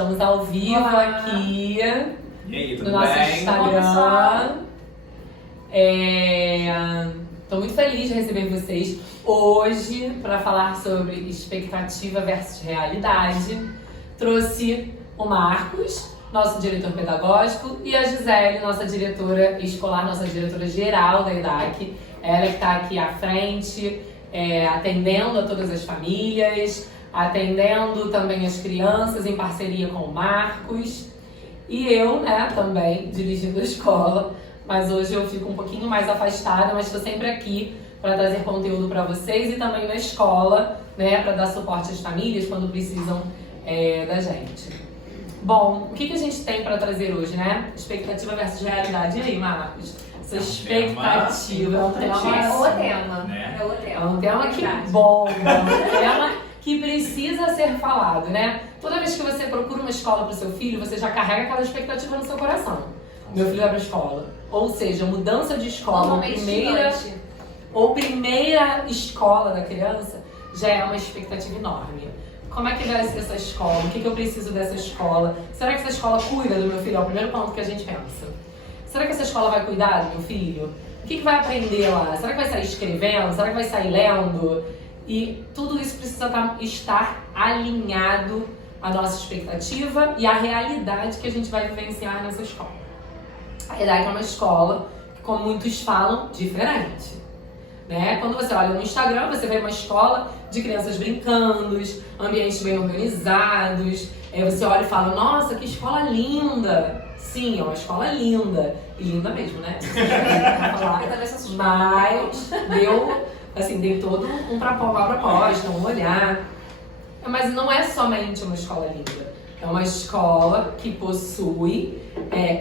Estamos ao vivo aqui E aí, tudo no nosso bem? Instagram. Estou muito feliz de receber vocês hoje para falar sobre expectativa versus realidade. Trouxe o Marcos, nosso diretor pedagógico, e a Gisele, nossa diretora escolar, nossa diretora geral da EDAC. Ela que está aqui à frente, atendendo a todas as famílias, atendendo também as crianças em parceria com o Marcos. E eu, também dirigindo a escola, mas hoje eu fico um pouquinho mais afastada, mas estou sempre aqui para trazer conteúdo para vocês e também na escola, para dar suporte às famílias quando precisam da gente. Bom, o que a gente tem para trazer hoje, Expectativa versus realidade. E aí, Marcos? Essa expectativa é um tema. É o tema. É um tema que bomba, um tema que precisa ser falado, Toda vez que você procura uma escola para o seu filho, você já carrega aquela expectativa no seu coração. Meu filho vai para a escola. Ou seja, mudança de escola, primeira escola da criança, já é uma expectativa enorme. Como é que vai ser essa escola? O que eu preciso dessa escola? Será que essa escola cuida do meu filho? É o primeiro ponto que a gente pensa. Será que essa escola vai cuidar do meu filho? O que vai aprender lá? Será que vai sair escrevendo? Será que vai sair lendo? E tudo isso precisa estar alinhado à nossa expectativa e à realidade que a gente vai vivenciar nessa escola. A EDAC é uma escola que, como muitos falam, diferente. Quando você olha no Instagram, você vê uma escola de crianças brincando, ambientes bem organizados. Você olha e fala, nossa, que escola linda! Sim, é uma escola linda. E linda mesmo, Mas dei todo uma proposta, um olhar. Mas não é somente uma escola linda. É uma escola que possui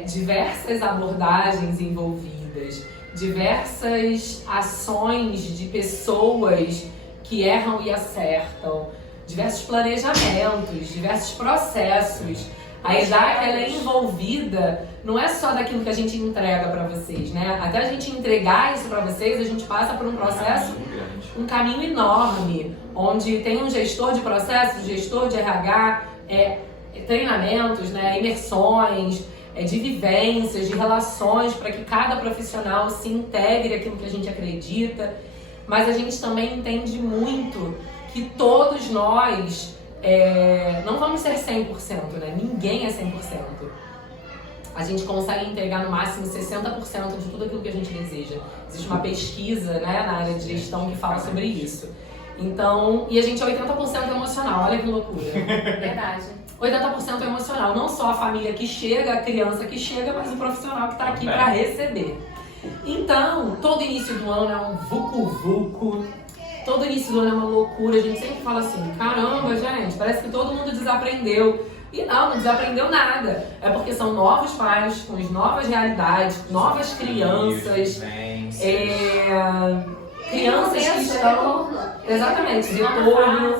diversas abordagens envolvidas, diversas ações de pessoas que erram e acertam, diversos planejamentos, diversos processos. A EDAC ela é envolvida, não é só daquilo que a gente entrega para vocês, Até a gente entregar isso para vocês, a gente passa por um processo, um caminho enorme, onde tem um gestor de processos, gestor de RH, treinamentos, imersões, de vivências, de relações, para que cada profissional se integre àquilo que a gente acredita. Mas a gente também entende muito que todos nós não vamos ser 100%, Ninguém é 100%. A gente consegue entregar no máximo 60% de tudo aquilo que a gente deseja. Existe uma pesquisa, na área de gestão que fala sobre isso. Então, e a gente é 80% emocional, olha que loucura. Verdade. 80% emocional, não só a família que chega, a criança que chega, mas o profissional que está aqui para receber. Então, todo início do ano é um vucu-vucu, todo início do ano é uma loucura, a gente sempre fala assim, caramba, gente, parece que todo mundo desaprendeu. E não desaprendeu nada. É porque são novos pais, com as novas realidades, novas crianças, crianças que estão... Exatamente, retorno.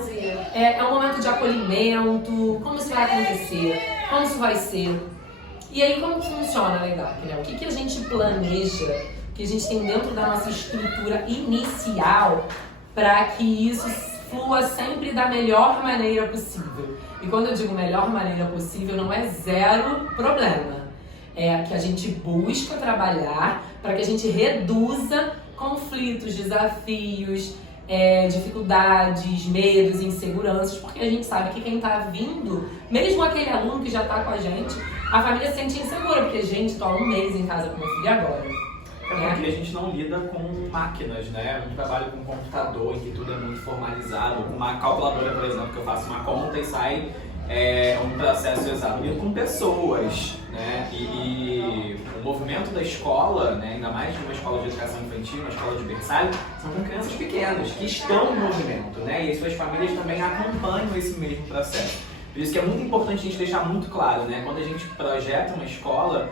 É um momento de acolhimento, como isso vai acontecer, como isso vai ser. E aí, como funciona a EDAC, O que a gente planeja, que a gente tem dentro da nossa estrutura inicial para que isso flua sempre da melhor maneira possível. E quando eu digo melhor maneira possível, não é zero problema. É que a gente busca trabalhar para que a gente reduza conflitos, desafios, dificuldades, medos, inseguranças, porque a gente sabe que quem está vindo, mesmo aquele aluno que já está com a gente, a família se sente insegura, porque, gente, estou há um mês em casa com meu filho agora. Porque a gente não lida com máquinas, Eu não trabalho com computador, em que tudo é muito formalizado. Com uma calculadora, por exemplo, que eu faço uma conta e sai um processo exato. Eu lido com pessoas, E o movimento da escola, ainda mais de uma escola de educação infantil, uma escola de berçário, são com crianças pequenas, que estão em movimento, E as suas famílias também acompanham esse mesmo processo. Por isso que é muito importante a gente deixar muito claro, Quando a gente projeta uma escola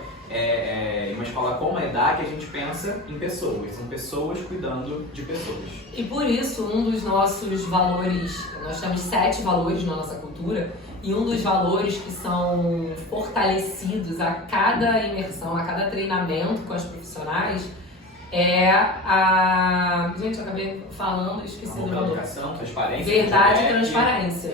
como a EDAC, a gente pensa em pessoas, são pessoas cuidando de pessoas. E por isso, um dos nossos valores, nós temos 7 valores na nossa cultura, e um dos valores que são fortalecidos a cada imersão, a cada treinamento com as profissionais, Gente, eu acabei falando, esqueci do valor. Educação, transparência. Verdade e transparência.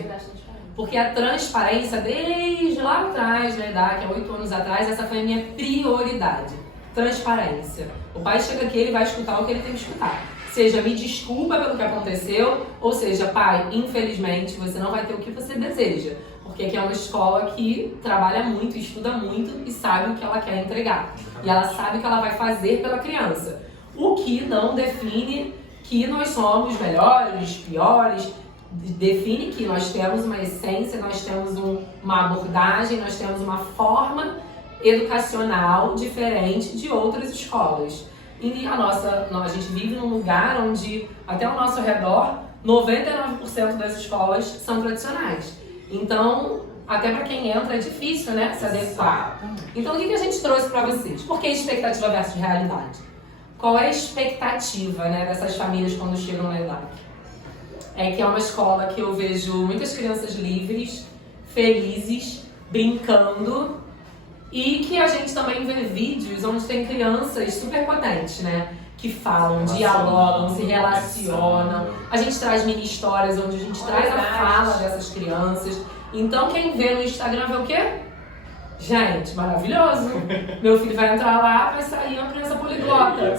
Porque a transparência, desde lá atrás, né, há 8 anos atrás, essa foi a minha prioridade. Transparência. O pai chega aqui, ele vai escutar o que ele tem que escutar. Seja, me desculpa pelo que aconteceu, ou seja, pai, infelizmente, você não vai ter o que você deseja. Porque aqui é uma escola que trabalha muito, estuda muito e sabe o que ela quer entregar. E ela sabe o que ela vai fazer pela criança. O que não define que nós somos melhores, piores, define que nós temos uma essência, nós temos uma abordagem, nós temos uma forma educacional diferente de outras escolas. E a gente vive num lugar onde, até ao nosso redor, 99% das escolas são tradicionais. Então, até para quem entra é difícil, né, se adequar. Então, o que a gente trouxe para vocês? Por que expectativa versus realidade? Qual é a expectativa, né, dessas famílias quando chegam na EDAC? É que é uma escola que eu vejo muitas crianças livres, felizes, brincando, e que a gente também vê vídeos onde tem crianças super potentes, né? Que falam, dialogam, se relacionam. A gente traz mini histórias onde a gente traz a fala dessas crianças. Então quem vê no Instagram vê o quê? Gente, maravilhoso! Meu filho vai entrar lá, vai sair uma criança poliglota.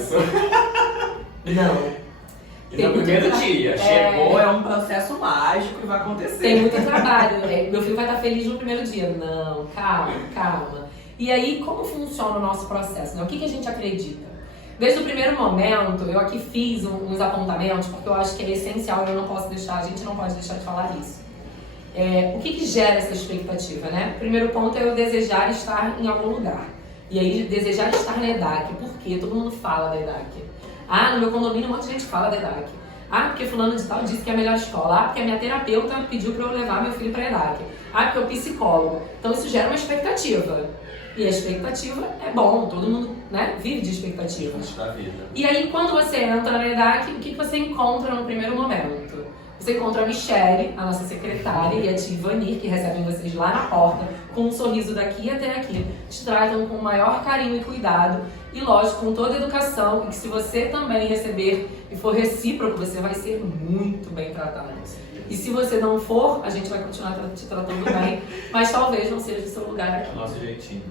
Não. E no primeiro dia, chegou, é um processo mágico que vai acontecer. Tem muito trabalho, né? Meu filho vai estar feliz no primeiro dia. Não, calma. E aí, como funciona o nosso processo, né? O que a gente acredita? Desde o primeiro momento, eu aqui fiz uns apontamentos, porque eu acho que é essencial e eu não posso deixar, a gente não pode deixar de falar isso. O que gera essa expectativa, né? O primeiro ponto é eu desejar estar em algum lugar. E aí, desejar estar na EDAC. Por quê? Todo mundo fala da EDAC. No meu condomínio um monte de gente fala da EDAC. Porque fulano de tal disse que é a melhor escola. Porque a minha terapeuta pediu para eu levar meu filho para a EDAC. Porque o psicólogo. Então isso gera uma expectativa. E a expectativa é bom, todo mundo, né, vive de expectativas. E aí quando você entra na EDAC, o que você encontra no primeiro momento? Você encontra a Michelle, a nossa secretária, e a tia Ivanir, que recebem vocês lá na porta, com um sorriso daqui até aqui. Te tratam com o maior carinho e cuidado. E lógico, com toda a educação, e que se você também receber e for recíproco, você vai ser muito bem tratado. E se você não for, a gente vai continuar te tratando bem, mas talvez não seja o seu lugar aqui. É o nosso jeitinho.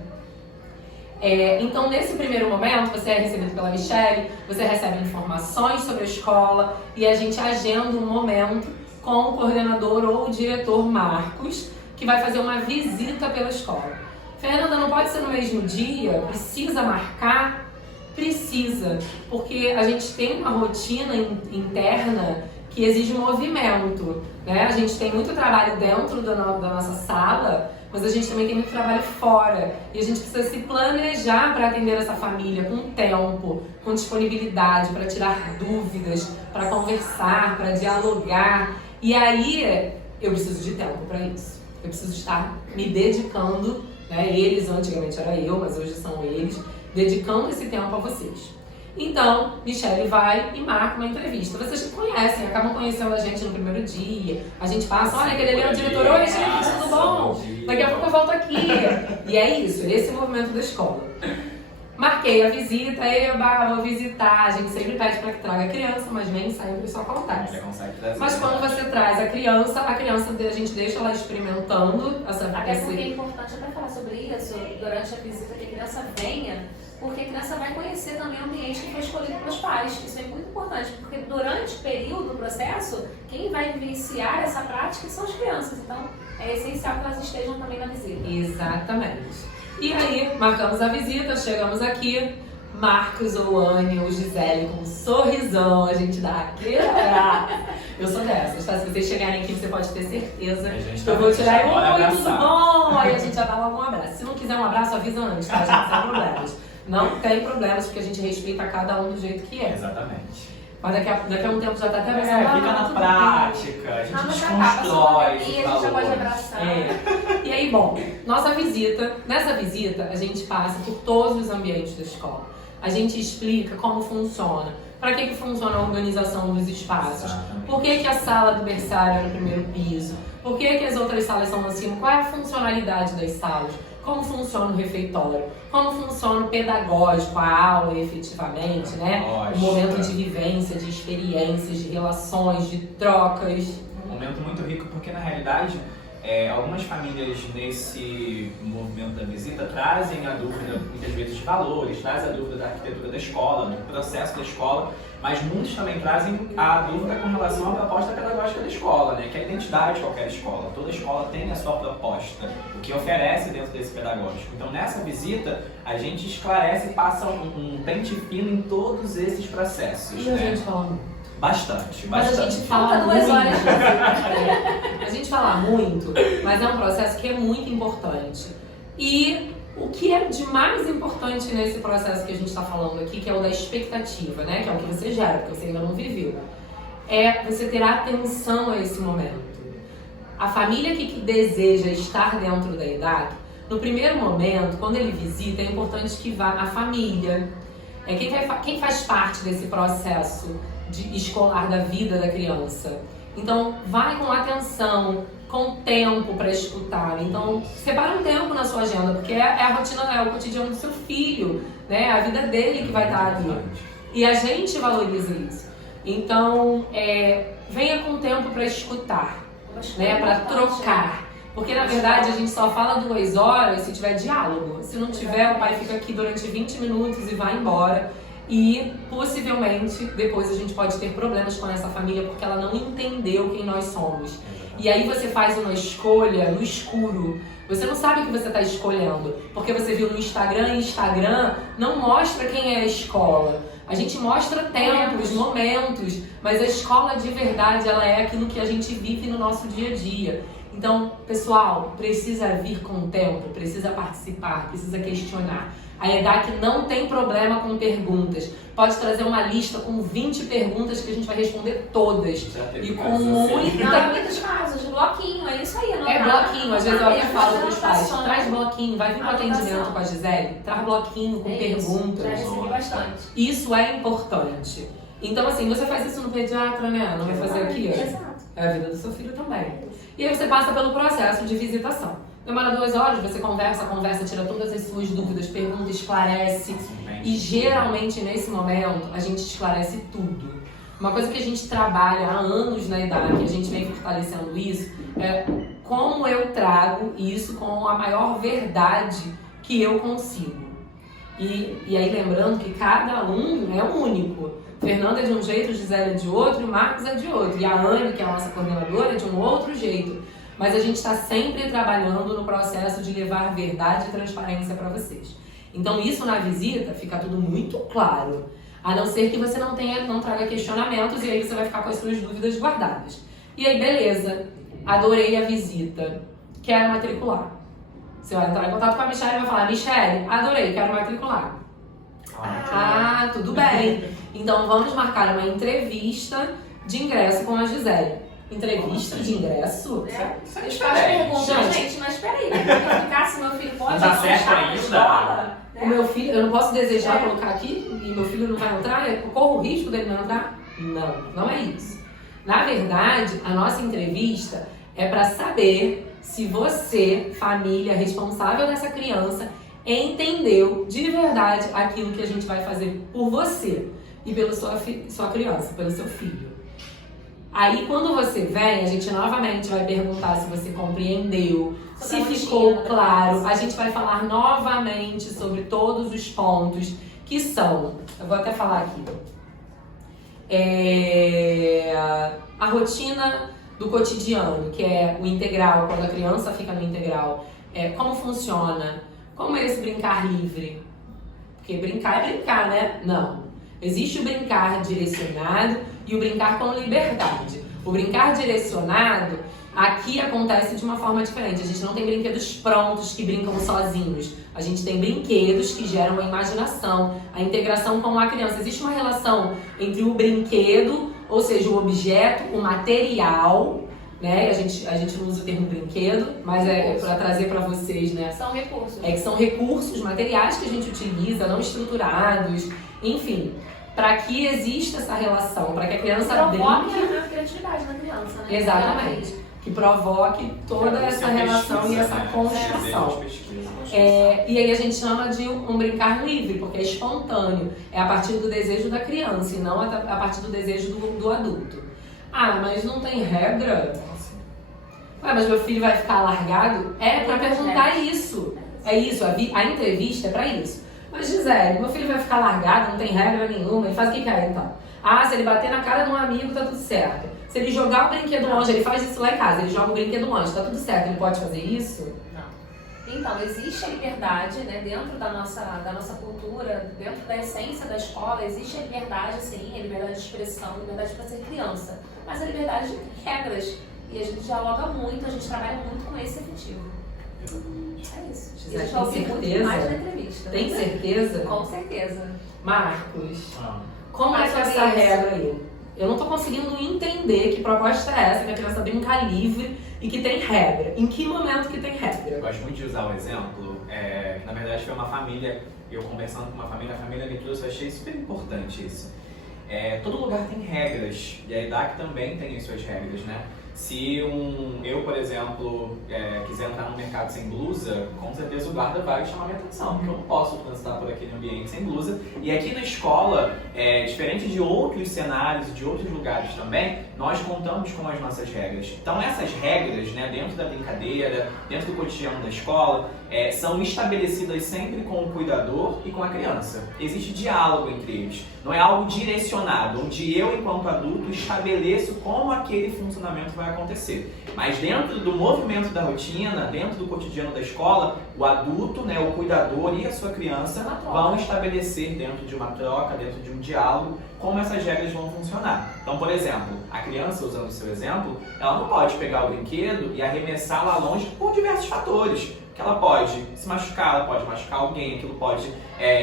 Então, nesse primeiro momento, você é recebido pela Michelle, você recebe informações sobre a escola e a gente agenda um momento com o coordenador ou o diretor Marcos, que vai fazer uma visita pela escola. Fernanda, não pode ser no mesmo dia? Precisa marcar? Precisa, porque a gente tem uma rotina interna que exige movimento, né? A gente tem muito trabalho dentro da nossa sala, mas a gente também tem muito trabalho fora. E a gente precisa se planejar para atender essa família com tempo, com disponibilidade, para tirar dúvidas, para conversar, para dialogar. E aí eu preciso de tempo para isso. Eu preciso estar me dedicando, né? Eles, antigamente era eu, mas hoje são eles, dedicando esse tempo a vocês. Então, Michelle vai e marca uma entrevista. Vocês conhecem, acabam conhecendo a gente no primeiro dia. A gente passa, olha, aquele ali é o diretor. Oi, gente, tudo bom? Daqui a pouco eu volto aqui. E é isso, esse é o movimento da escola. Marquei a visita, vou visitar. A gente sempre pede para que traga a criança, mas nem sempre isso acontece. Mas quando você traz a criança a gente deixa ela experimentando. Até porque é importante até falar sobre isso durante a visita, que a criança venha, porque a criança vai conhecer também o ambiente que foi escolhido pelos pais. Isso é muito importante, porque durante o período do processo, quem vai vivenciar essa prática são as crianças. Então, é essencial que elas estejam também na visita. Exatamente. E aí, marcamos a visita, chegamos aqui, Marcos ou Anne ou Gisele com um sorrisão, a gente dá aquele abraço. Eu sou dessas, tá? Se vocês chegarem aqui, você pode ter certeza que eu vou tirar oi, tudo bom? Aí a gente já dá logo um abraço. Se não quiser um abraço, avisa antes, tá? A gente sem problemas. Não tem problemas, porque a gente respeita cada um do jeito que é. Exatamente. Mas daqui a um tempo já tá até pensando. Fica na prática, a gente desconstrói esse valor. A gente já pode abraçar. E aí, bom, nessa visita, a gente passa por todos os ambientes da escola. A gente explica como funciona, para que funciona a organização dos espaços, por que a sala do berçário é no primeiro piso, por que as outras salas são acima, qual é a funcionalidade das salas, como funciona o refeitório, como funciona o pedagógico, a aula efetivamente, né? O momento de vivência, de experiências, de relações, de trocas. Um momento muito rico, porque na realidade Algumas famílias nesse movimento da visita trazem a dúvida, muitas vezes, de valores, trazem a dúvida da arquitetura da escola, do processo da escola, mas muitos também trazem a dúvida com relação à proposta pedagógica da escola, né? Que é a identidade de qualquer escola. Toda escola tem a sua proposta, o que oferece dentro desse pedagógico. Então, nessa visita, a gente esclarece e passa um pente fino em todos esses processos. E a gente fala muito. Bastante. Mas a gente fala Falta 2 horas. A gente fala muito, mas é um processo que é muito importante. E o que é de mais importante nesse processo que a gente está falando aqui, que é o da expectativa, né? Que é o que você gera, porque você ainda não viveu, é você ter atenção a esse momento. A família que deseja estar dentro da EDAC, no primeiro momento, quando ele visita, é importante que vá a família. Quem faz parte desse processo escolar da vida da criança. Então, vai com atenção, com tempo para escutar. Então, separa um tempo na sua agenda, porque é a rotina, é o cotidiano do seu filho, né? A vida dele que vai estar ali. E a gente valoriza isso. Então, venha com tempo para escutar, né? Para trocar. Porque, na verdade, a gente só fala 2 horas se tiver diálogo. Se não tiver, o pai fica aqui durante 20 minutos e vai embora. E, possivelmente, depois a gente pode ter problemas com essa família porque ela não entendeu quem nós somos. E aí você faz uma escolha no escuro. Você não sabe o que você está escolhendo. Porque você viu no Instagram, e Instagram não mostra quem é a escola. A gente mostra tempos, momentos, mas a escola de verdade, ela é aquilo que a gente vive no nosso dia a dia. Então, pessoal, precisa vir com o tempo, precisa participar, precisa questionar. A EDAC não tem problema com perguntas. Pode trazer uma lista com 20 perguntas que a gente vai responder todas. E com muita... Não, muitos casos, bloquinho, é isso aí. Não é bloquinho, às vezes eu até falo para os pais, anotações. traz bloquinho, vai vir para o atendimento com a Gisele, traz bloquinho com perguntas. Já recebi bastante. Isso é importante. Então, assim, você faz isso no pediatra, né? Não vai fazer aqui, ó. Exato. É a vida do seu filho também. E aí você passa pelo processo de visitação. Demora 2 horas, você conversa, tira todas as suas dúvidas, pergunta, esclarece. E geralmente nesse momento a gente esclarece tudo. Uma coisa que a gente trabalha há anos na EDAC, a gente vem fortalecendo isso, é como eu trago isso com a maior verdade que eu consigo. E aí lembrando que cada um é único. Fernanda é de um jeito, Gisele é de outro e o Marcos é de outro. E a Anne, que é a nossa coordenadora, é de um outro jeito. Mas a gente está sempre trabalhando no processo de levar verdade e transparência para vocês. Então isso na visita fica tudo muito claro. A não ser que você não traga questionamentos e aí você vai ficar com as suas dúvidas guardadas. E aí, beleza, adorei a visita, quero matricular. Você vai entrar em contato com a Michelle e vai falar, Michelle, adorei, quero matricular. Ah, tudo bem. Então vamos marcar uma entrevista de ingresso com a Gisele. Entrevista de ingresso? Eles fazem perguntas, gente, mas peraí, eu ficasse, meu filho pode entrar na escola? O meu filho, eu não posso desejar colocar aqui e meu filho não vai entrar? Eu corro o risco dele não entrar? Não, não é isso. Na verdade, a nossa entrevista é para saber se você, família responsável dessa criança, entendeu de verdade aquilo que a gente vai fazer por você e pela sua criança, pelo seu filho. Aí, quando você vem, a gente novamente vai perguntar se você compreendeu, se ficou claro. A gente vai falar novamente sobre todos os pontos que são, eu vou até falar aqui, a rotina do cotidiano, que é o integral, quando a criança fica no integral, como funciona, como é esse brincar livre, porque brincar é brincar, né? Não. Existe o brincar direcionado e o brincar com liberdade. O brincar direcionado, aqui acontece de uma forma diferente. A gente não tem brinquedos prontos que brincam sozinhos. A gente tem brinquedos que geram a imaginação, a integração com a criança. Existe uma relação entre o brinquedo, ou seja, o objeto, o material, né? A gente não usa o termo brinquedo, mas é para trazer para vocês, né? São recursos. Que são recursos materiais que a gente utiliza, não estruturados, enfim, para que exista essa relação, para que a criança brinque. Provoque a criatividade da criança, né? Exatamente. Que provoque toda essa relação e essa construção. E aí a gente chama de um brincar livre, porque é espontâneo. É a partir do desejo da criança e não a partir do desejo do adulto. Ah, mas não tem regra? Ué, mas meu filho vai ficar largado? É pra perguntar isso. É isso, a entrevista é pra isso. Mas Gisele, meu filho vai ficar largado, não tem regra nenhuma, ele faz o que quer então? Ah, se ele bater na cara de um amigo, tá tudo certo. Se ele jogar o brinquedo longe, ele faz isso lá em casa, ele joga o brinquedo longe, tá tudo certo, ele pode fazer isso? Não. Então, existe a liberdade, né, dentro da nossa cultura, dentro da essência da escola, existe a liberdade, sim, a liberdade de expressão, a liberdade para ser criança, mas a liberdade de regras. E a gente dialoga muito, a gente trabalha muito com esse efetivo. É isso. Gisele, E a gente vai ouvir muito mais na entrevista. Tem certeza? Com certeza. Marcos, Ah. como é que essa regra aí? Eu não tô conseguindo entender que proposta é essa, que a criança brinca livre e que tem regra. Em que momento que tem regra? Eu gosto muito de usar o exemplo, que na verdade foi uma família, eu conversando com uma família, a família me trouxe, eu achei super importante isso. Todo lugar tem regras, e a EDAC também tem as suas regras, né? Se eu, por exemplo, quiser entrar no mercado sem blusa, com certeza o guarda vai chamar minha atenção, porque eu não posso transitar por aquele ambiente sem blusa. E aqui na escola, diferente de outros cenários e de outros lugares também, nós contamos com as nossas regras. Então essas regras, né, dentro da brincadeira, dentro do cotidiano da escola, são estabelecidas sempre com o cuidador e com a criança. Existe diálogo entre eles. Não é algo direcionado, onde eu, enquanto adulto, estabeleço como aquele funcionamento vai acontecer. Mas dentro do movimento da rotina, dentro do cotidiano da escola, o adulto, né, o cuidador e a sua criança vão estabelecer dentro de uma troca, dentro de um diálogo, como essas regras vão funcionar. Então, por exemplo, a criança, usando o seu exemplo, ela não pode pegar o brinquedo e arremessar lá longe por diversos fatores. Que ela pode se machucar, ela pode machucar alguém, aquilo pode,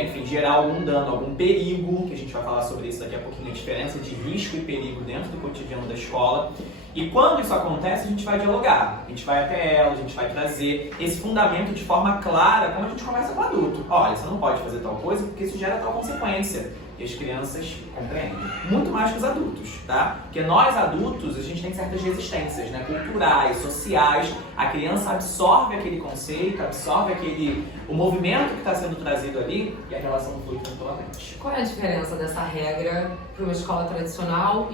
enfim, gerar algum dano, algum perigo, que a gente vai falar sobre isso daqui a pouquinho, a diferença de risco e perigo dentro do cotidiano da escola. E quando isso acontece, a gente vai dialogar, a gente vai até ela, a gente vai trazer esse fundamento de forma clara, como a gente conversa com o adulto. Olha, você não pode fazer tal coisa porque isso gera tal consequência. E as crianças compreendem. Muito mais que os adultos, tá? Porque nós adultos, a gente tem certas resistências, né? Culturais, sociais. A criança absorve aquele conceito, absorve o movimento que está sendo trazido ali e a relação flui tranquilamente. Qual é a diferença dessa regra para uma escola tradicional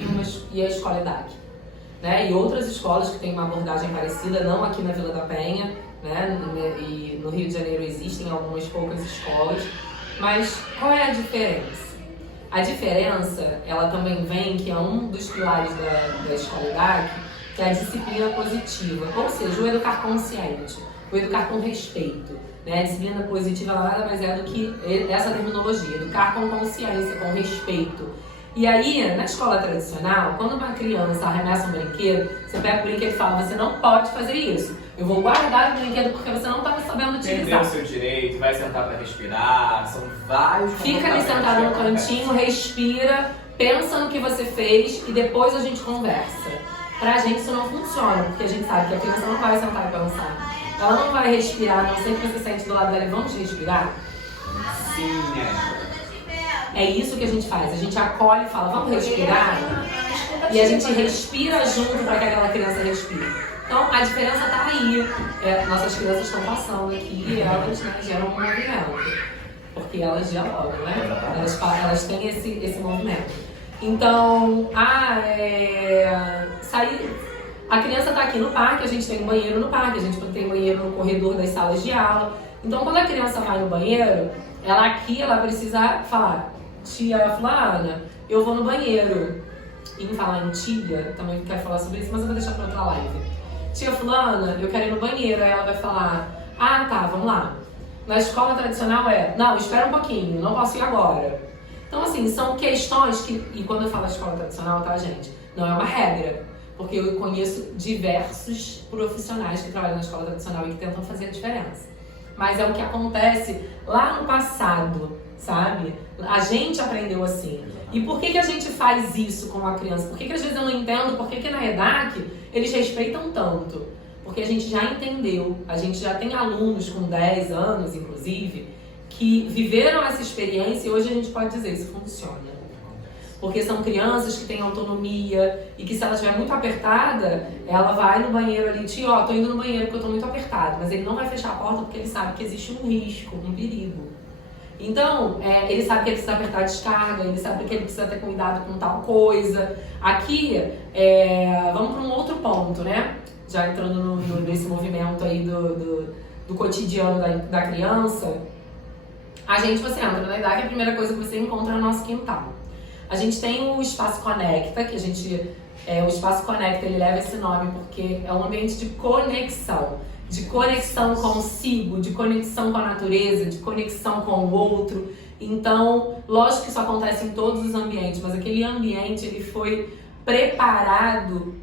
e a escola EDAC? Né? E outras escolas que têm uma abordagem parecida, não aqui na Vila da Penha, né? E no Rio de Janeiro existem algumas poucas escolas, mas qual é a diferença? A diferença, ela também vem, que é um dos pilares da escola EDAC, que é a disciplina positiva, ou seja, o educar consciente, o educar com respeito. Né? A disciplina positiva nada mais é do que essa terminologia, educar com consciência, com respeito. E aí, na escola tradicional, quando uma criança arremessa um brinquedo, você pega o brinquedo e fala, você não pode fazer isso. Eu vou guardar o brinquedo porque você não estava sabendo utilizar. Entendeu o seu direito, vai sentar para respirar, são vários Fica ali sentado no cantinho, respira, pensa no que você fez e depois a gente conversa. Pra gente isso não funciona, porque a gente sabe que a criança não vai sentar e pensar. Ela não vai respirar, a não ser que você sente do lado dela e vamos respirar. Sim, É isso que a gente faz, a gente acolhe e fala, vamos respirar? E a gente respira junto para que aquela criança respire. Então, a diferença está aí. Nossas crianças estão passando aqui e elas, né, geram um movimento. Porque elas dialogam, né? Elas têm esse movimento. Então, a criança está aqui no parque, a gente tem um banheiro no parque, a gente tem banheiro no corredor das salas de aula. Então, quando a criança vai no banheiro, ela precisa falar, tia fulana, eu vou no banheiro. E em falar em tia, também quero falar sobre isso, mas eu vou deixar para outra live. Tia fulana, eu quero ir no banheiro. Aí ela vai falar, tá, vamos lá. Na escola tradicional não, espera um pouquinho, não posso ir agora. Então assim, são questões que, e quando eu falo escola tradicional, tá gente, não é uma regra. Porque eu conheço diversos profissionais que trabalham na escola tradicional e que tentam fazer a diferença. Mas é o que acontece lá no passado, sabe? A gente aprendeu assim. E por que a gente faz isso com a criança? Por que às vezes eu não entendo por que na EDAC eles respeitam tanto? Porque a gente já entendeu, a gente já tem alunos com 10 anos, inclusive, que viveram essa experiência e hoje a gente pode dizer, isso funciona. Porque são crianças que têm autonomia e que se ela estiver muito apertada, ela vai no banheiro ali, tio, tô indo no banheiro porque eu tô muito apertado. Mas ele não vai fechar a porta porque ele sabe que existe um risco, um perigo. Então, ele sabe que ele precisa apertar a descarga, ele sabe que ele precisa ter cuidado com tal coisa. Aqui, vamos para um outro ponto, né? já entrando nesse movimento aí do cotidiano da criança, você entra na idade, a primeira coisa que você encontra é o nosso quintal. A gente tem o Espaço Conecta, que o Espaço Conecta, ele leva esse nome porque é um ambiente de conexão consigo, de conexão com a natureza, de conexão com o outro. Então, lógico que isso acontece em todos os ambientes, mas aquele ambiente ele foi preparado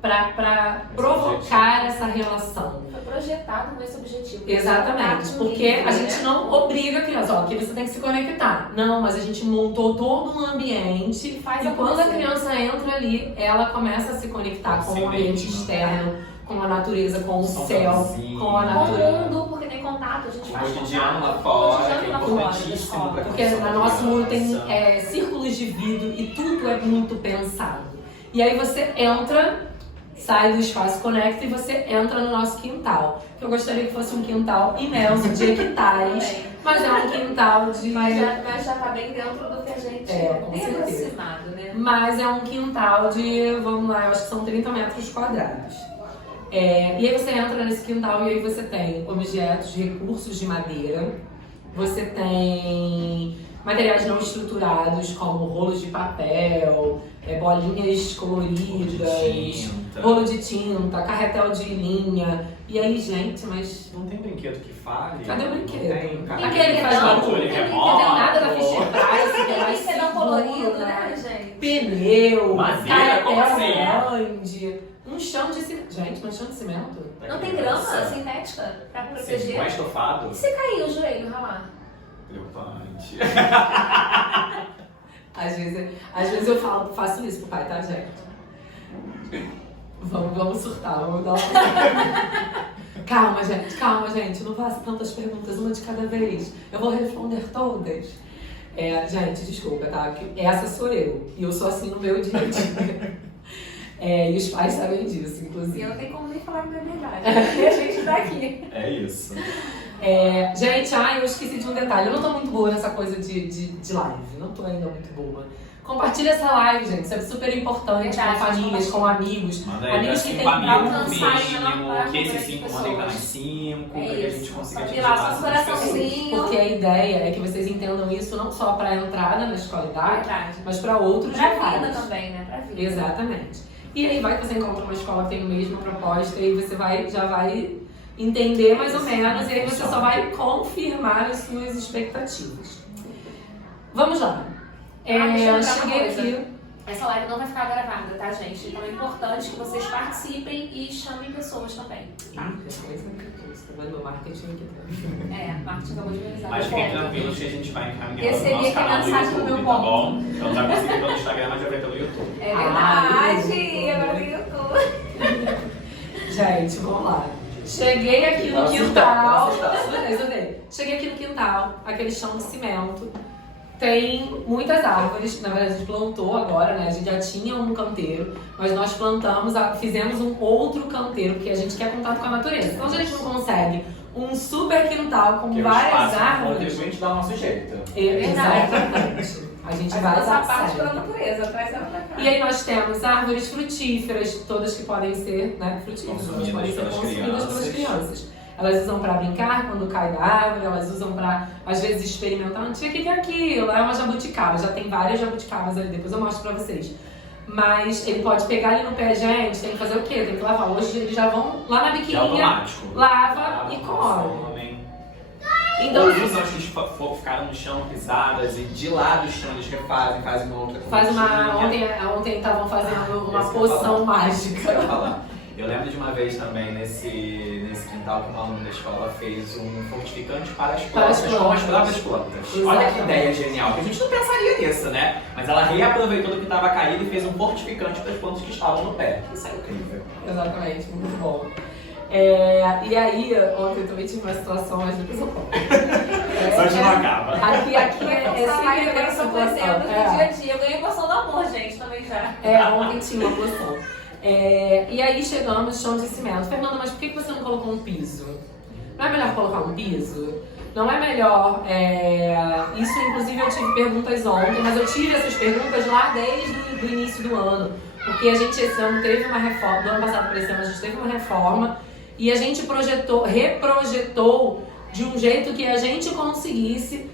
para provocar essa relação. Foi projetado com esse objetivo. Exatamente, porque a gente não obriga a criança, aqui você tem que se conectar. Não, mas a gente montou todo um ambiente e quando a criança entra ali, ela começa a se conectar com o ambiente externo, com a natureza, com o céu, com a natureza. Com o mundo, porque tem contato, a gente faz cotidiano lá fora, que é importantíssimo. Porque no nosso muro tem círculos de vidro e tudo é muito pensado. E aí você sai do Espaço Conecta e você entra no nosso quintal. Eu gostaria que fosse um quintal imenso de hectares, mas é um quintal de... Mas já tá bem dentro do que a gente tem aproximado, né? Mas é um quintal de, vamos lá, eu acho que são 30 metros quadrados. E aí você entra nesse quintal e aí você tem objetos, recursos de madeira, você tem materiais não estruturados como rolos de papel, bolinhas coloridas, rolo de tinta, carretel de linha. E aí, gente, mas... Não tem brinquedo que fale? Cadê o brinquedo? Aquele que faz barulho. Não tem nada da Fisher Price, que é mais seguro, colorido, né, gente? Pneu, madeira, como assim? grande, um chão de cimento. Gente, mas chão de cimento? Não tem grama sintética pra proteger? Sim, mais estofado. E se cair o joelho, ralar? Preocupante. Às vezes eu faço isso pro pai, tá, gente? Vamos surtar, vamos dar uma... Calma, gente, não faça tantas perguntas, uma de cada vez. Eu vou responder todas. Gente, desculpa, tá? Essa sou eu. E eu sou assim no meu dia a dia. E os pais sabem disso, inclusive. E eu não tenho como nem falar a minha verdade. Porque a gente tá aqui. É isso. Gente, eu esqueci de um detalhe. Eu não tô muito boa nessa coisa de live. Não tô ainda muito boa. Compartilha essa live, gente. Isso é super importante com famílias, com amigos. Amigos que têm que esses 5 mandem para mais 5, para que a gente consiga atingir lá só coraçãozinho. Porque a ideia é que vocês entendam isso não só para a entrada na escola, mas para outros lugares. Pra vida também, né? Pra vida. Exatamente. E aí vai que você encontra uma escola que tem a mesma proposta e você já vai entender mais ou menos e aí você só vai confirmar as suas expectativas. Vamos lá. Cheguei aqui. Essa live não vai ficar gravada, tá, gente? Então é importante que vocês participem e chamem pessoas também. Tá? Você tá vendo meu marketing aqui também? Marketing acabou de realizar. Mas fiquem tranquilos que a gente vai encaminhar no nosso canal do YouTube, tá bom? Então já consegui pelo Instagram, mas já vai pelo YouTube. É verdade, agora tem YouTube. Gente, vamos lá. Cheguei aqui no quintal. Cheguei aqui no quintal, aquele chão de cimento. Tem muitas árvores, na verdade a gente plantou agora, né? A gente já tinha um canteiro, mas nós plantamos, fizemos um outro canteiro, porque a gente quer contato com a natureza. Então a gente não consegue um super quintal com várias árvores. A gente dá o nosso jeito. Exatamente. A gente vai essa parte pela natureza, traz ela pra cá. E aí nós temos árvores frutíferas, todas que podem ser, né, frutíferas, podem ser consumidas pelas crianças. Elas usam para brincar quando cai da árvore, elas usam para, às vezes, experimentar. Não tinha que ver aquilo, é uma jabuticaba, já tem várias jabuticabas ali, depois eu mostro para vocês. Mas ele pode pegar ali no pé, gente, tem que fazer o quê? Tem que lavar. Hoje eles já vão lá na biquininha, lava e come. Então, os anos que ficaram no chão, pisadas, e de lá do chão eles refazem, fazem uma outra coisa. Ontem estavam fazendo uma poção mágica. Eu lembro de uma vez também, nesse quintal, que uma aluna da escola fez um fortificante para as plantas, com as próprias plantas. Exatamente. Olha que ideia genial, que a gente não pensaria nisso, né? Mas ela reaproveitou do que estava caído e fez um fortificante para as plantas que estavam no pé. Isso é incrível. Exatamente, muito bom. E aí, ontem eu também tive uma situação, mas depois eu conto. Só que não acaba. Aqui é sempre uma situação. No dia a dia, eu ganhei poção do amor, gente, também já. Ontem tinha uma poção. E aí chegamos no chão de cimento. Fernanda, mas por que você não colocou um piso? Não é melhor colocar um piso? Não é melhor... Isso, inclusive, eu tive perguntas ontem, mas eu tive essas perguntas lá desde o início do ano. porque a gente esse ano teve uma reforma, do ano passado para esse ano a gente teve uma reforma e a gente reprojetou de um jeito que a gente conseguisse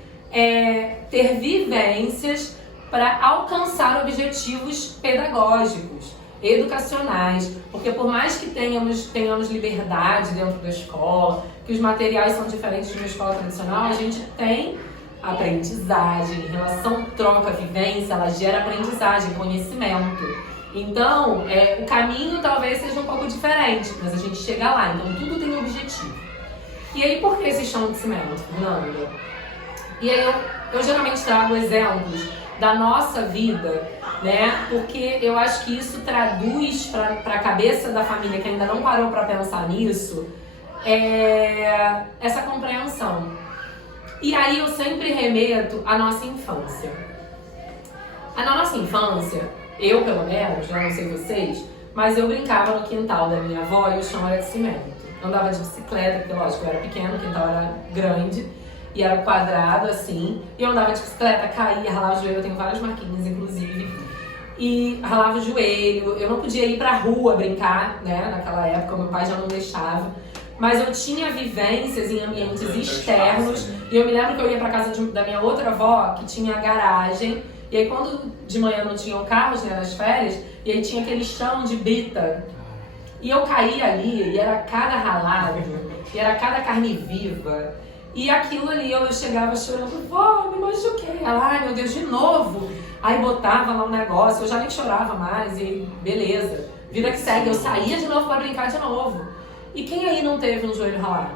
ter vivências para alcançar objetivos pedagógicos, educacionais, porque por mais que tenhamos liberdade dentro da escola, que os materiais são diferentes de uma escola tradicional, a gente tem aprendizagem, relação troca, vivência, ela gera aprendizagem, conhecimento. Então, o caminho talvez seja um pouco diferente, mas a gente chega lá, então tudo tem um objetivo. E aí, por que esse chão de cimento, Fernanda? E aí eu geralmente trago exemplos da nossa vida, né? Porque eu acho que isso traduz para a cabeça da família que ainda não parou para pensar nisso, essa compreensão. E aí eu sempre remeto à nossa infância. Na nossa infância, eu pelo menos, eu não sei vocês, mas eu brincava no quintal da minha avó e o chão era de cimento. Eu andava de bicicleta, porque lógico, eu era pequeno, o quintal era grande e era quadrado assim. E eu andava de bicicleta, caía, ralava o joelho, eu tenho várias marquinhas inclusive. E ralava o joelho, eu não podia ir pra rua brincar, né? Naquela época, meu pai já não deixava. Mas eu tinha vivências em ambientes externos. E eu me lembro que eu ia pra casa da minha outra avó, que tinha garagem. E aí quando de manhã não tinham carros, né, nas férias, e aí tinha aquele chão de brita. E eu caía ali, e era cada ralado, e era cada carne viva. E aquilo ali, eu chegava chorando, vó, me machuquei. Ela, ai meu Deus, de novo. Aí botava lá um negócio, eu já nem chorava mais, e beleza. Vida que segue, eu saía de novo pra brincar de novo. E quem aí não teve um joelho ralado?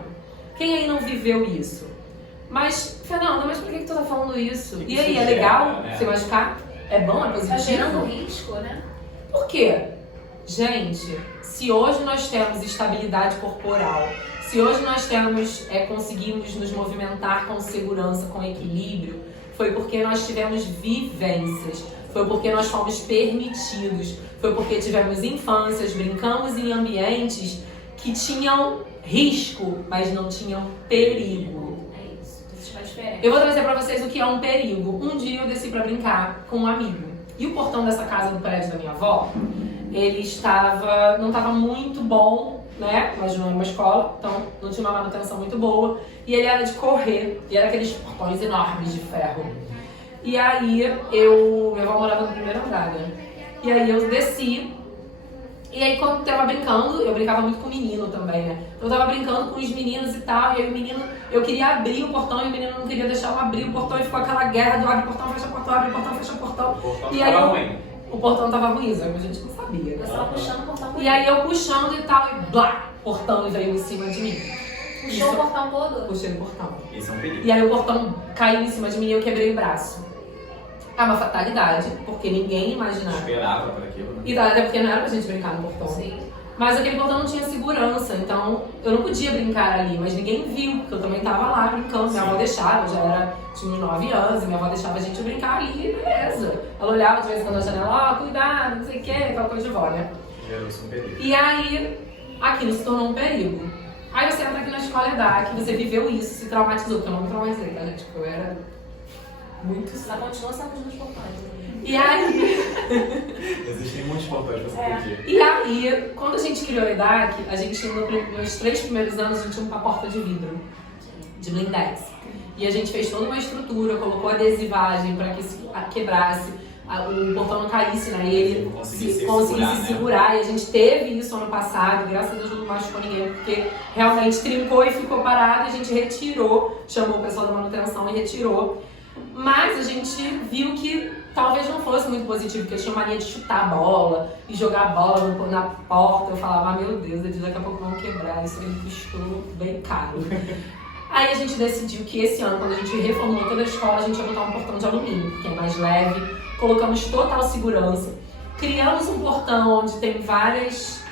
Quem aí não viveu isso? Mas, Fernanda, mas por que tu tá falando isso? E aí, é legal se machucar? É bom? É positivo? Tá gerando risco, né? Por quê? Gente, se hoje nós temos estabilidade corporal, se hoje nós conseguimos nos movimentar com segurança, com equilíbrio, foi porque nós tivemos vivências, foi porque nós fomos permitidos, foi porque tivemos infâncias, brincamos em ambientes que tinham risco, mas não tinham perigo. É isso, isso faz diferença. Eu vou trazer pra vocês o que é um perigo. Um dia eu desci pra brincar com um amigo. E o portão dessa casa do prédio da minha avó, ele não estava muito bom, né? Mas não era uma escola, então não tinha uma manutenção muito boa. E ele era de correr, e era aqueles portões enormes de ferro. E aí minha avó morava no primeiro andar, né? E aí eu desci. E aí quando eu tava brincando, eu brincava muito com o menino também, né? Eu tava brincando com os meninos e tal, e aí o menino, eu queria abrir o portão e o menino não queria deixar eu abrir o portão e ficou aquela guerra do abre o portão, fecha o portão, abre o portão, fecha o portão. O portão E aí tava ruim. O portão tava ruim, só que a gente não sabia. Você tava puxando o portão. E aí eu puxando e tal, e blá, o portão veio em cima de mim. Puxou o portão todo? Puxei o portão. Isso é um perigo. E aí o portão caiu em cima de mim e eu quebrei o braço. É uma fatalidade, porque ninguém imaginava. Esperava por aquilo, né? E até porque não era pra gente brincar no portão. Sim. Mas aquele portão não tinha segurança, então eu não podia brincar ali, mas ninguém viu, porque eu também tava lá brincando. Minha avó deixava, tinha uns 9 anos, e minha avó deixava a gente brincar ali, e beleza. Ela olhava de vez em quando na janela, cuidado, não sei o que, aquela coisa de vó, né? Gerou-se um perigo. E aí, aquilo se tornou um perigo. Aí você entra aqui na escola EDAC, você viveu isso, se traumatizou, porque eu não me traumatizei, tá, gente? Porque eu era muito... Ela continua sacudindo os portões. E aí... Existem muitos portões pra você pedir. E aí, quando a gente criou a EDAC, a gente, nos 3 primeiros anos, a gente tinha uma porta de vidro, de blindex. E a gente fez toda uma estrutura, colocou adesivagem para que quebrasse, o portão não caísse, né? E ele conseguisse segurar. E a gente teve isso ano passado, graças a Deus não machucou ninguém, porque realmente trincou e ficou parado, e a gente retirou, chamou o pessoal da manutenção e retirou. Mas a gente viu que talvez não fosse muito positivo, porque eu tinha mania de chutar a bola e jogar a bola na porta. Eu falava, meu Deus, daqui a pouco vão quebrar, isso me custou bem caro. Aí a gente decidiu que esse ano, quando a gente reformulou toda a escola, a gente ia botar um portão de alumínio, que é mais leve. Colocamos total segurança. Criamos um portão onde tem várias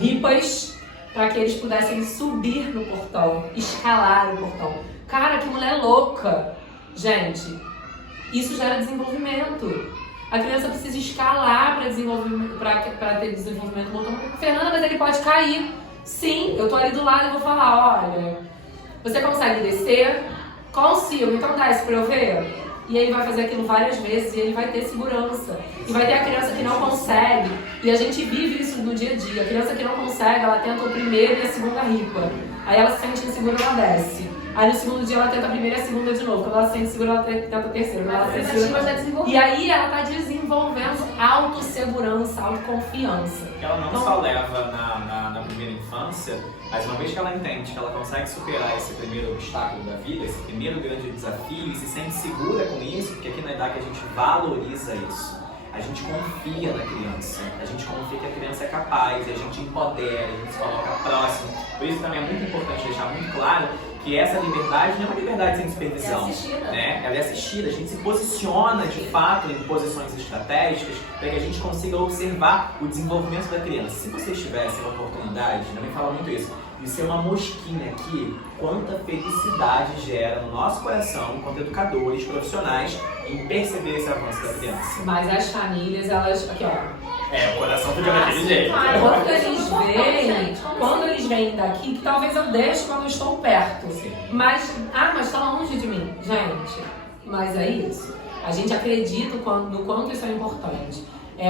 ripas para que eles pudessem subir no portão, escalar o portão. Cara, que mulher louca! Gente, isso gera desenvolvimento. A criança precisa escalar para ter desenvolvimento motor. Fernanda, mas ele pode cair. Sim, eu tô ali do lado e vou falar, olha, você consegue descer? Consigo, então desce pra eu ver. E ele vai fazer aquilo várias vezes e ele vai ter segurança. E vai ter a criança que não consegue. E a gente vive isso no dia a dia. A criança que não consegue, ela tenta o primeiro e a segunda ripa. Aí ela se sente insegura, ela desce. Aí no segundo dia ela tenta a primeira e a segunda de novo. Quando ela se sente segura, ela tenta a terceira. Quando ela se sente segura, e aí ela tá desenvolvendo autossegurança, autoconfiança. Porque ela não só leva na primeira infância, mas uma vez que ela entende que ela consegue superar esse primeiro obstáculo da vida, esse primeiro grande desafio, e se sente segura com isso, porque aqui na idade a gente valoriza isso. A gente confia na criança, a gente confia que a criança é capaz, a gente empodera, a gente se coloca próximo. Por isso também é muito importante deixar muito claro que essa liberdade não é uma liberdade sem supervisão. É assistida. Né? Ela é assistida, a gente se posiciona de fato em posições estratégicas para que a gente consiga observar o desenvolvimento da criança. Se vocês tivessem a oportunidade, também fala muito isso, de ser uma mosquinha aqui, quanta felicidade gera no nosso coração, enquanto educadores, profissionais, em perceber esse avanço da criança. Mas as famílias, elas... Aqui, ó. O coração fica daquele jeito. Quando eles vêm daqui, que talvez eu deixe quando eu estou perto. Sim. Mas tá longe de mim. Gente, mas é isso. A gente acredita no quanto isso é importante.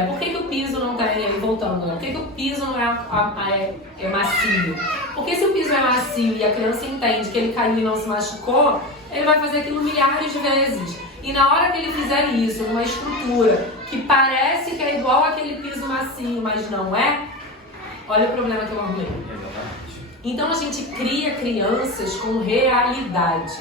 Por que o piso não tem, voltando, né? Por que o piso não é macio? Porque se o piso é macio e a criança entende que ele caiu e não se machucou, ele vai fazer aquilo milhares de vezes. E na hora que ele fizer isso, numa estrutura que parece que é igual aquele piso macio, mas não é, olha o problema que eu arrumei. Exatamente. Então a gente cria crianças com realidade.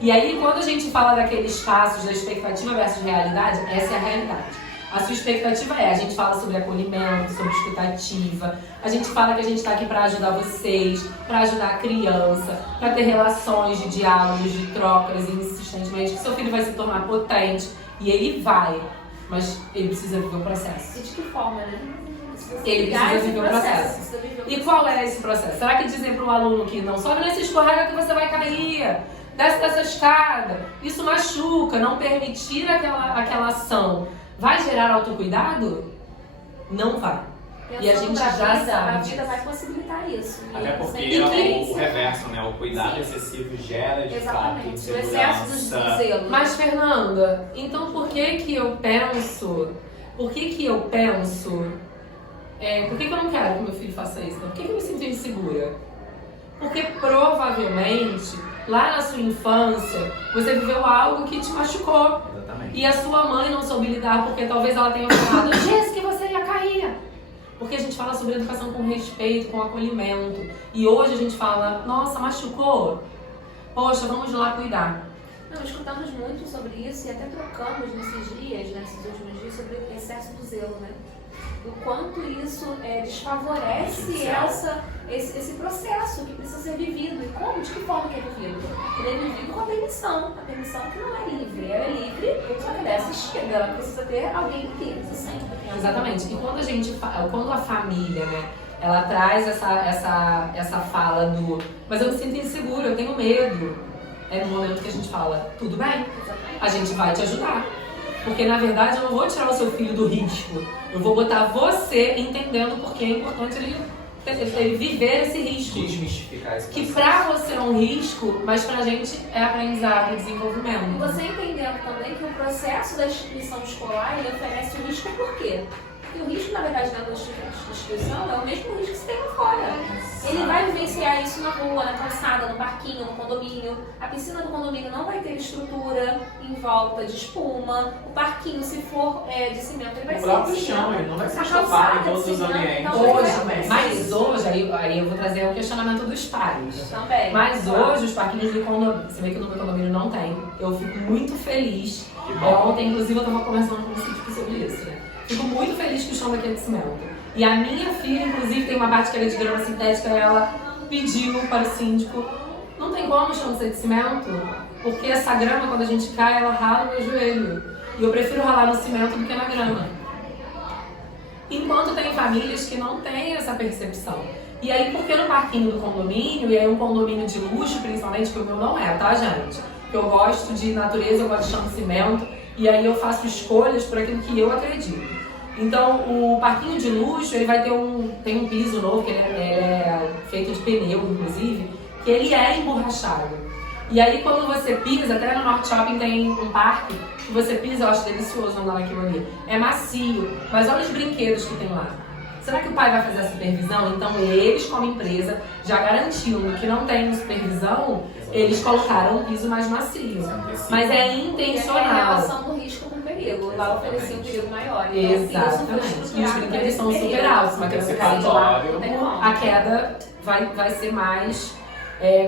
E aí quando a gente fala daqueles passos da expectativa versus realidade, essa é a realidade. A sua expectativa a gente fala sobre acolhimento, sobre expectativa, a gente fala que a gente está aqui para ajudar vocês, para ajudar a criança, para ter relações de diálogos, de trocas insistentemente, que seu filho vai se tornar potente, e ele vai, mas ele precisa viver o processo. E de que forma, né? Ele precisa viver o processo. E qual é esse processo? Será que dizem para o aluno que não sobe nesse escorrega que você vai cair? Desce dessa escada, isso machuca, não permitir aquela ação. Vai gerar autocuidado? Não vai. E a gente já sabe. A vida vai possibilitar isso. Até porque o reverso, né? O cuidado excessivo gera de fato o excesso dos zelos. Mas, Fernanda, então por que eu penso? Por que eu não quero que meu filho faça isso? Por que eu me sinto insegura? Porque provavelmente, lá na sua infância, você viveu algo que te machucou. Exatamente. E a sua mãe não soube lidar porque talvez ela tenha falado, disse que você ia cair. Porque a gente fala sobre educação com respeito, com acolhimento. E hoje a gente fala, nossa, machucou? Poxa, vamos lá cuidar. Não, escutamos muito sobre isso e até trocamos nesses últimos dias, sobre o excesso do zelo, né? O quanto isso desfavorece esse processo que precisa ser vivido. E como? De que forma que é vivido? Ele é vivido com a permissão. A permissão que não é livre. Ela é livre, só que dessa chega. Ela precisa ter alguém que sempre. Exatamente. E quando a família, né, ela traz essa fala do mas eu me sinto insegura, eu tenho medo. É no momento que a gente fala, tudo bem, a gente vai te ajudar. Porque, na verdade, eu não vou tirar o seu filho do risco. Eu vou botar você entendendo porque é importante ele viver esse risco. Desmistificar esse processo. Que pra você é um risco, mas pra gente é aprendizado e desenvolvimento. E você entendendo também que o processo da instituição escolar, ele oferece o risco por quê? Porque o risco, na verdade, dentro da instituição é o mesmo risco que você tem lá fora. Ele vai vivenciar isso na rua, na calçada, no parquinho, no condomínio. A piscina do condomínio não vai ter estrutura em volta de espuma. O parquinho, se for de cimento, ele vai ser de cimento. Chão, ele não vai ser A estofado calçada em todos de os cimento, ambientes. então, Mas hoje, aí eu vou trazer o questionamento dos pais. Também. Mas hoje, os parquinhos de condomínio, você vê que no meu condomínio não tem. Eu fico muito feliz. Que bom. Ontem, inclusive, eu tava conversando com o síndico sobre isso, né? Fico muito feliz que o chão daqui é de cimento. E a minha filha, inclusive, tem uma barqueira de grama sintética e ela pediu para o síndico, não tem como o chão ser de cimento, porque essa grama, quando a gente cai, ela rala o meu joelho. E eu prefiro ralar no cimento do que na grama. Enquanto tem famílias que não têm essa percepção. E aí, porque no parquinho do condomínio, e aí um condomínio de luxo, principalmente, que o meu não é, tá, gente? Porque eu gosto de natureza, eu gosto de chão de cimento, e aí eu faço escolhas por aquilo que eu acredito. Então, o parquinho de luxo, ele vai ter tem um piso novo, que ele é feito de pneu, inclusive, que ele é emborrachado. E aí quando você pisa, até no Norte Shopping tem um parque, que você pisa, eu acho delicioso andar naquilo ali. É macio, mas olha os brinquedos que tem lá. Será que o pai vai fazer a supervisão? Então eles, como empresa, já garantindo que não tem supervisão, eles colocaram um piso mais macio. Mas é É a intencional. relação do risco com o perigo. Lá oferecia um perigo maior. Então, Exatamente. E os brinquedos são super altos. Uma criança cair de lá, a queda vai ser mais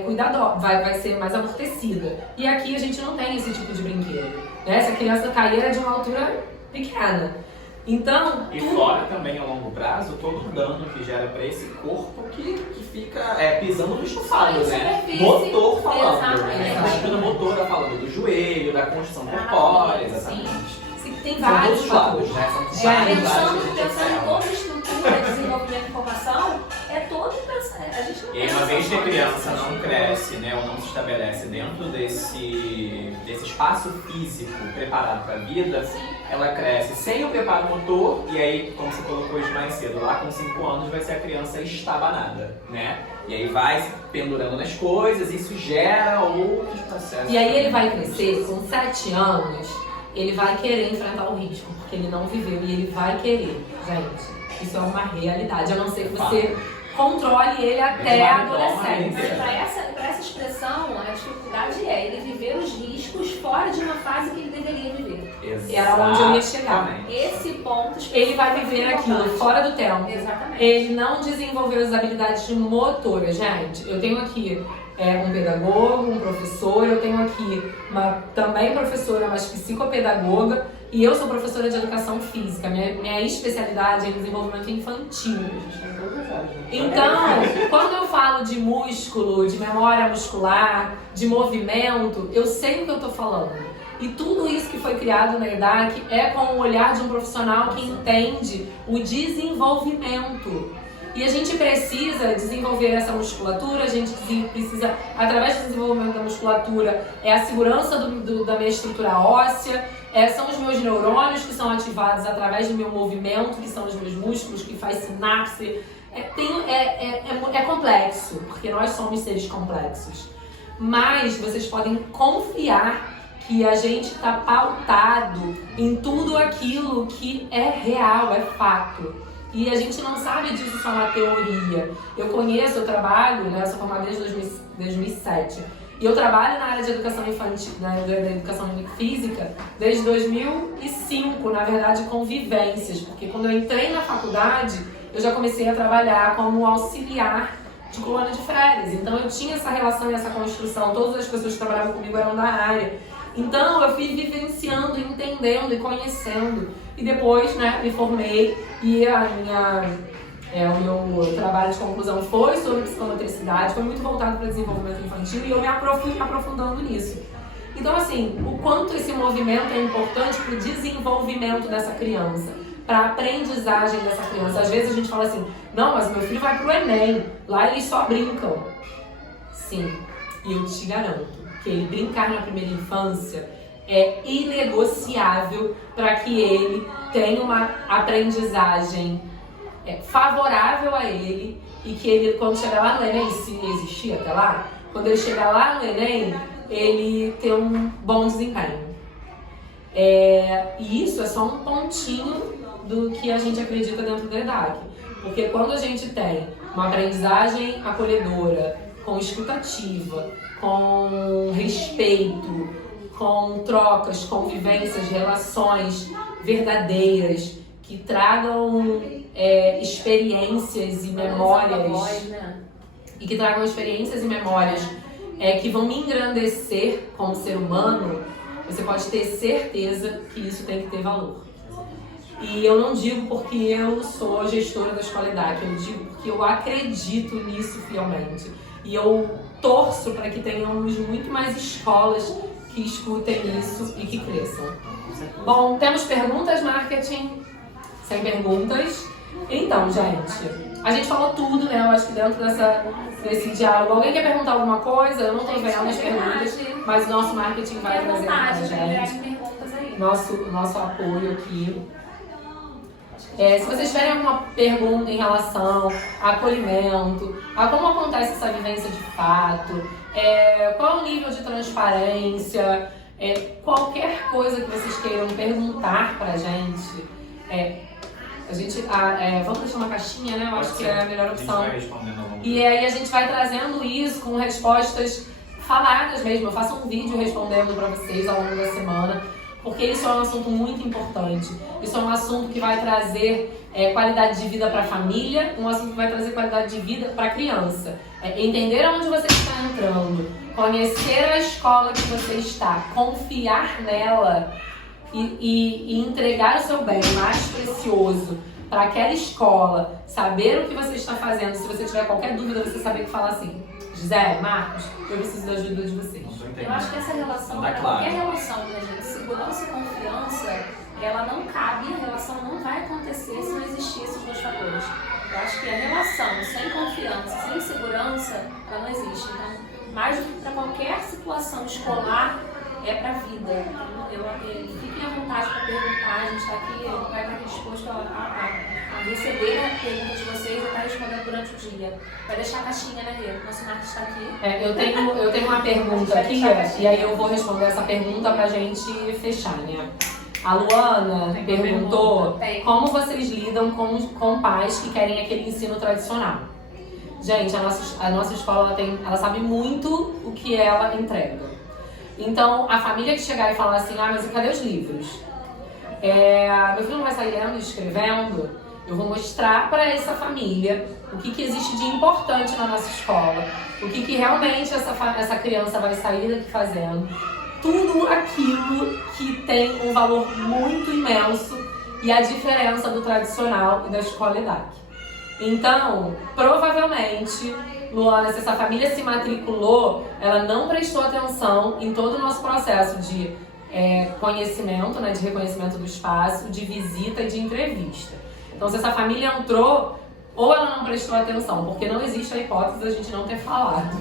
cuidadosa, vai ser mais amortecida. E aqui a gente não tem esse tipo de brinquedo. Né? Se a criança cair, é de uma altura pequena. Então, e fora também a longo prazo, todo o dano que gera para esse corpo que fica pisando no estofado, né? Motor falando, né? A estrutura motora falando do joelho, da construção corpórea, exatamente. Sim, tem São vários todos lados, né? São vários lados que a gente Pensando em observa. toda a estrutura, desenvolvimento e formação, é todo a gente não E aí, uma vez que a criança não cresce, né, ou não se estabelece dentro desse espaço físico preparado para a vida, ela cresce sem o preparo motor, e aí, como você colocou isso mais cedo, lá com 5 anos vai ser a criança estabanada, né? E aí vai se pendurando nas coisas, isso gera outros processos. E aí ele vai crescer com 7 anos, ele vai querer enfrentar o risco, porque ele não viveu e ele vai querer, gente. Isso é uma realidade, a não ser que você controle ele até a adolescência. Para essa expressão, a dificuldade é ele viver os riscos fora de uma fase que ele deveria viver. Era onde eu ia chegar. Esse ponto Ele vai viver aquilo fora do tempo. Exatamente. Ele não desenvolveu as habilidades motoras, gente. Eu tenho aqui um pedagogo, um professor, eu tenho aqui uma também professora, mas psicopedagoga, e eu sou professora de educação física. Minha especialidade é em desenvolvimento infantil. Então, quando eu falo de músculo, de memória muscular, de movimento, eu sei o que eu tô falando. E tudo isso que foi criado na EDAC é com o olhar de um profissional que entende o desenvolvimento. E a gente precisa desenvolver essa musculatura, a gente precisa, através do desenvolvimento da musculatura, a segurança da minha estrutura óssea, são os meus neurônios que são ativados através do meu movimento, que são os meus músculos, que faz sinapse. É complexo, porque nós somos seres complexos. Mas vocês podem confiar que a gente está pautado em tudo aquilo que é real, é fato. E a gente não sabe disso só na teoria. Eu trabalho, né, eu sou formada desde 2007. E eu trabalho na área de educação infantil, da educação física, desde 2005, na verdade, com vivências. Porque quando eu entrei na faculdade, eu já comecei a trabalhar como auxiliar de colônia de férias. Então eu tinha essa relação e essa construção, todas as pessoas que trabalhavam comigo eram da área. Então eu fui vivenciando, entendendo e conhecendo. E depois, né, me formei e o meu trabalho de conclusão foi sobre psicomotricidade, foi muito voltado para desenvolvimento infantil e eu me aprofundando nisso. Então, assim, o quanto esse movimento é importante para o desenvolvimento dessa criança, para a aprendizagem dessa criança. Às vezes a gente fala assim, não, mas meu filho vai pro Enem, lá eles só brincam. Sim, e eu te garanto que ele brincar na primeira infância é inegociável para que ele tenha uma aprendizagem favorável a ele e que ele, quando chegar lá no Enem, se existir até lá, quando ele chegar lá no Enem, ele ter um bom desempenho. E isso é só um pontinho do que a gente acredita dentro da EDAC. Porque quando a gente tem uma aprendizagem acolhedora, com escutativa, com respeito, com trocas, convivências, relações verdadeiras, que tragam experiências e memórias, e que tragam experiências e memórias que vão me engrandecer como ser humano, você pode ter certeza que isso tem que ter valor. E eu não digo porque eu sou gestora da Escola EDAC, eu digo porque eu acredito nisso fielmente. E eu torço para que tenhamos muito mais escolas que escutem isso e que cresçam. Bom, temos perguntas, marketing? Sem perguntas? Então, gente, a gente falou tudo, né? Eu acho que dentro desse diálogo. Alguém quer perguntar alguma coisa? Eu não estou vendo as perguntas, mas o nosso marketing vai trazer para a gente. Nosso apoio aqui. Se vocês tiverem alguma pergunta em relação a acolhimento, a como acontece essa vivência de fato, qual é o nível de transparência, qualquer coisa que vocês queiram perguntar pra gente. Vamos deixar uma caixinha, né? Eu acho que é a melhor opção. A gente vai respondendo ao longo E aí a gente vai trazendo isso com respostas faladas mesmo. Eu faço um vídeo respondendo pra vocês ao longo da semana, porque isso é um assunto muito importante. Isso é um assunto que vai trazer qualidade de vida para a família, um assunto que vai trazer qualidade de vida para a criança. Entender aonde você está entrando, conhecer a escola que você está, confiar nela e entregar o seu bem mais precioso para aquela escola, saber o que você está fazendo. Se você tiver qualquer dúvida, você saber que falar assim: Gisele, Marcos, eu preciso da ajuda de vocês. Eu acho que essa relação, qualquer relação, né, gente? Segurança e confiança, ela não cabe, a relação não vai acontecer se não existir esses dois fatores. Eu acho que a relação sem confiança, sem segurança, ela não existe. Então, mais do que para qualquer situação escolar, é para a vida. Fiquem à vontade para perguntar, a gente está aqui, vai estar aqui disposto a receber a pergunta de vocês e estar respondendo durante o dia. Vai deixar a caixinha, né, Rê? Nosso Marcos está aqui. Eu tenho uma pergunta aqui, e aí eu vou responder essa pergunta pra gente fechar, né? A Luana perguntou como vocês lidam com pais que querem aquele ensino tradicional. Gente, a nossa escola ela sabe muito o que ela entrega. Então, a família que chegar e falar assim: mas cadê os livros? Meu filho não vai sair lendo e escrevendo? Eu vou mostrar para essa família o que existe de importante na nossa escola, o que realmente essa criança vai sair daqui fazendo. Tudo aquilo que tem um valor muito imenso e a diferença do tradicional e da escola EDAC. Então, provavelmente, Luana, se essa família se matriculou, ela não prestou atenção em todo o nosso processo de conhecimento, né, de reconhecimento do espaço, de visita e de entrevista. Então, se essa família entrou, ou ela não prestou atenção, porque não existe a hipótese da gente não ter falado.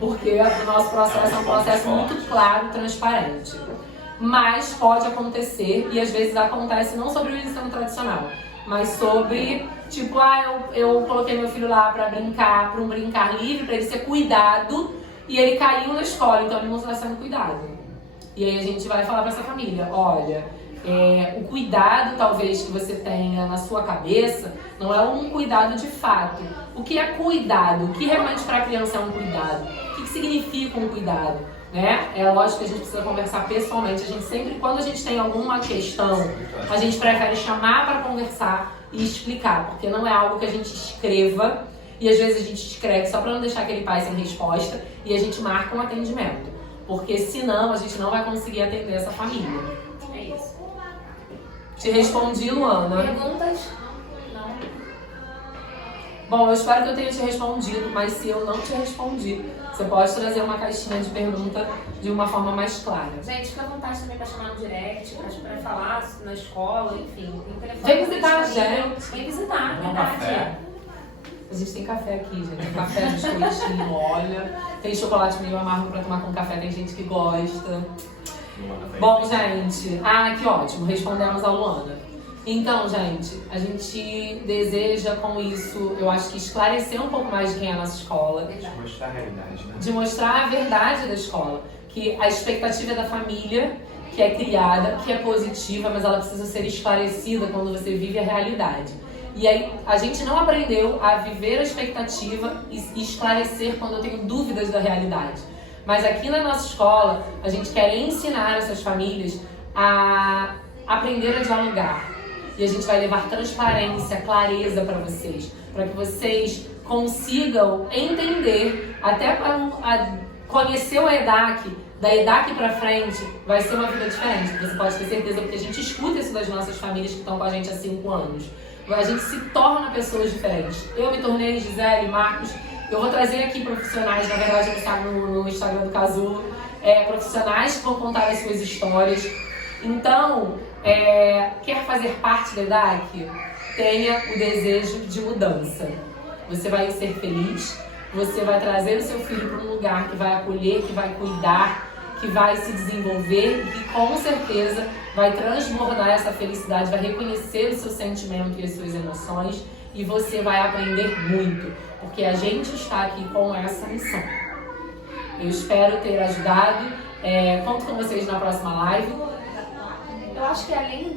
Porque o nosso processo é um processo muito claro e transparente. Mas pode acontecer, e às vezes acontece não sobre o ensino tradicional, mas sobre, tipo, eu coloquei meu filho lá pra brincar, pra um brincar livre, pra ele ser cuidado, e ele caiu na escola, então ele não está sendo cuidado. E aí a gente vai falar pra essa família: olha, o cuidado talvez que você tenha na sua cabeça não é um cuidado de fato. O que é cuidado? O que realmente para a criança é um cuidado? O que significa um cuidado? Né? É lógico que a gente precisa conversar pessoalmente. A gente sempre, quando a gente tem alguma questão, a gente prefere chamar para conversar e explicar, porque não é algo que a gente escreva, e às vezes a gente escreve só para não deixar aquele pai sem resposta, e a gente marca um atendimento, porque senão a gente não vai conseguir atender essa família. É isso. Te respondi, Luana. Perguntas? Não. Bom, eu espero que eu tenha te respondido, mas se eu não te respondi, você pode trazer uma caixinha de pergunta de uma forma mais clara. Gente, fica à vontade também para chamar no direct, para falar na escola, enfim. Vem visitar a gente. Vem visitar, Tomar verdade. café. A gente tem café aqui, gente. Café, biscoitinho, olha. Tem chocolate meio amargo pra tomar com café, tem gente que gosta. Bom, gente, que ótimo, respondemos a Luana. Então, gente, a gente deseja com isso, eu acho que esclarecer um pouco mais de quem é a nossa escola. De mostrar a realidade, né? De mostrar a verdade da escola. Que a expectativa da família, que é criada, que é positiva, mas ela precisa ser esclarecida quando você vive a realidade. E aí, a gente não aprendeu a viver a expectativa e esclarecer quando eu tenho dúvidas da realidade. Mas aqui na nossa escola, a gente quer ensinar essas famílias a aprender a dialogar. E a gente vai levar transparência, clareza para vocês. Para que vocês consigam entender, até para conhecer o EDAC, da EDAC para frente, vai ser uma vida diferente. Você pode ter certeza, porque a gente escuta isso das nossas famílias que estão com a gente há 5 anos. A gente se torna pessoas diferentes. Eu me tornei Gisele, Marcos. Eu vou trazer aqui profissionais, na verdade ele está no Instagram do Casulo, profissionais que vão contar as suas histórias. Então, quer fazer parte da EDAC? Tenha o desejo de mudança. Você vai ser feliz, você vai trazer o seu filho para um lugar que vai acolher, que vai cuidar, que vai se desenvolver e que com certeza vai transbordar essa felicidade, vai reconhecer o seu sentimento e as suas emoções e você vai aprender muito, porque a gente está aqui com essa missão. Eu espero ter ajudado. Conto com vocês na próxima live. Eu acho que além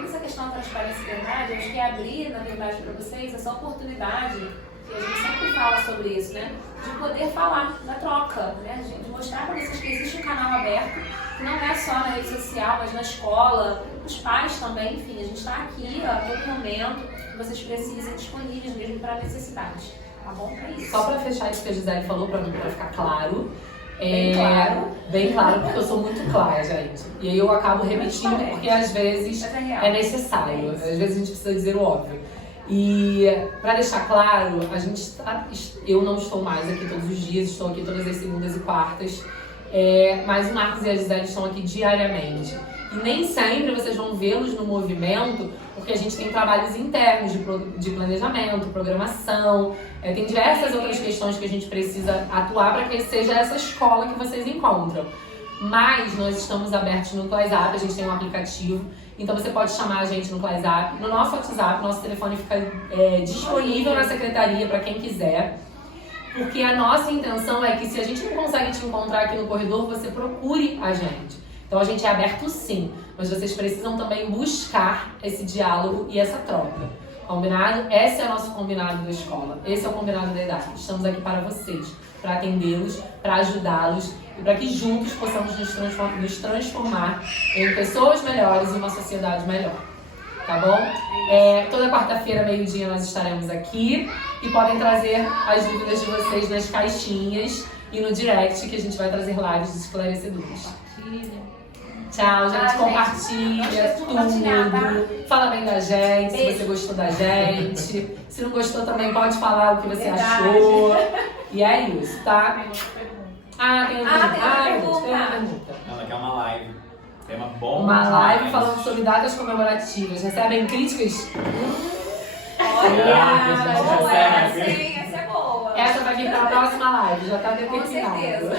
dessa questão da transparência e verdade, eu acho que abrir, na verdade, para vocês essa oportunidade, que a gente sempre fala sobre isso, né? De poder falar da troca, né? De mostrar para vocês que existe um canal aberto, que não é só na rede social, mas na escola, os pais também, enfim, a gente está aqui a todo momento, que vocês precisem, disponíveis mesmo para necessidades, tá bom? É isso. Só para fechar isso que a Gisele falou, para ficar claro. Bem claro. Bem claro, porque eu sou muito clara, gente. E aí eu acabo repetindo porque às vezes é necessário. Às vezes a gente precisa dizer o óbvio. E para deixar claro, eu não estou mais aqui todos os dias, estou aqui todas as segundas e quartas. Mas o Marcos e a Gisele estão aqui diariamente. E nem sempre vocês vão vê-los no movimento, porque a gente tem trabalhos internos de planejamento, programação, tem diversas outras questões que a gente precisa atuar para que seja essa escola que vocês encontram. Mas nós estamos abertos no ClassUp, a gente tem um aplicativo, então você pode chamar a gente no ClassUp. No nosso WhatsApp, nosso telefone fica disponível na secretaria para quem quiser. Porque a nossa intenção é que se a gente não consegue te encontrar aqui no corredor, você procure a gente. Então a gente é aberto sim, mas vocês precisam também buscar esse diálogo e essa troca. Combinado? Esse é o nosso combinado da escola. Esse é o combinado da idade. Estamos aqui para vocês, para atendê-los, para ajudá-los e para que juntos possamos nos transformar em pessoas melhores e uma sociedade melhor. Tá bom? Toda quarta-feira, meio-dia, nós estaremos aqui e podem trazer as dúvidas de vocês nas caixinhas e no direct, que a gente vai trazer lives esclarecedoras. Tchau, gente. Compartilha tudo. Fala bem da gente, se você gostou da gente. Se não gostou também, pode falar o que você achou. E é isso, tá? Tem outra pergunta. Tem uma pergunta. Ela quer uma live. Tema bom. Uma live falando sobre datas comemorativas. Recebem críticas? Olha, boa, essa é boa. Essa vai vir para a próxima live, já tá Com determinado. certeza.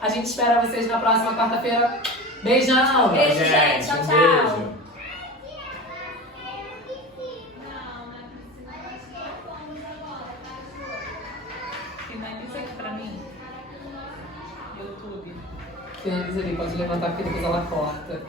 A gente espera vocês na próxima quarta-feira. Beijão! Beijo, gente. Tchau, um tchau. beijo. Finaliza aqui pra mim. YouTube. Finaliza ali, pode levantar porque depois ela corta.